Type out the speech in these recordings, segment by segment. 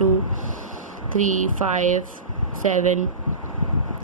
2, 3, 5, 7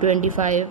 25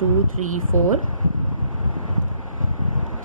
2 3 4،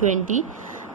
20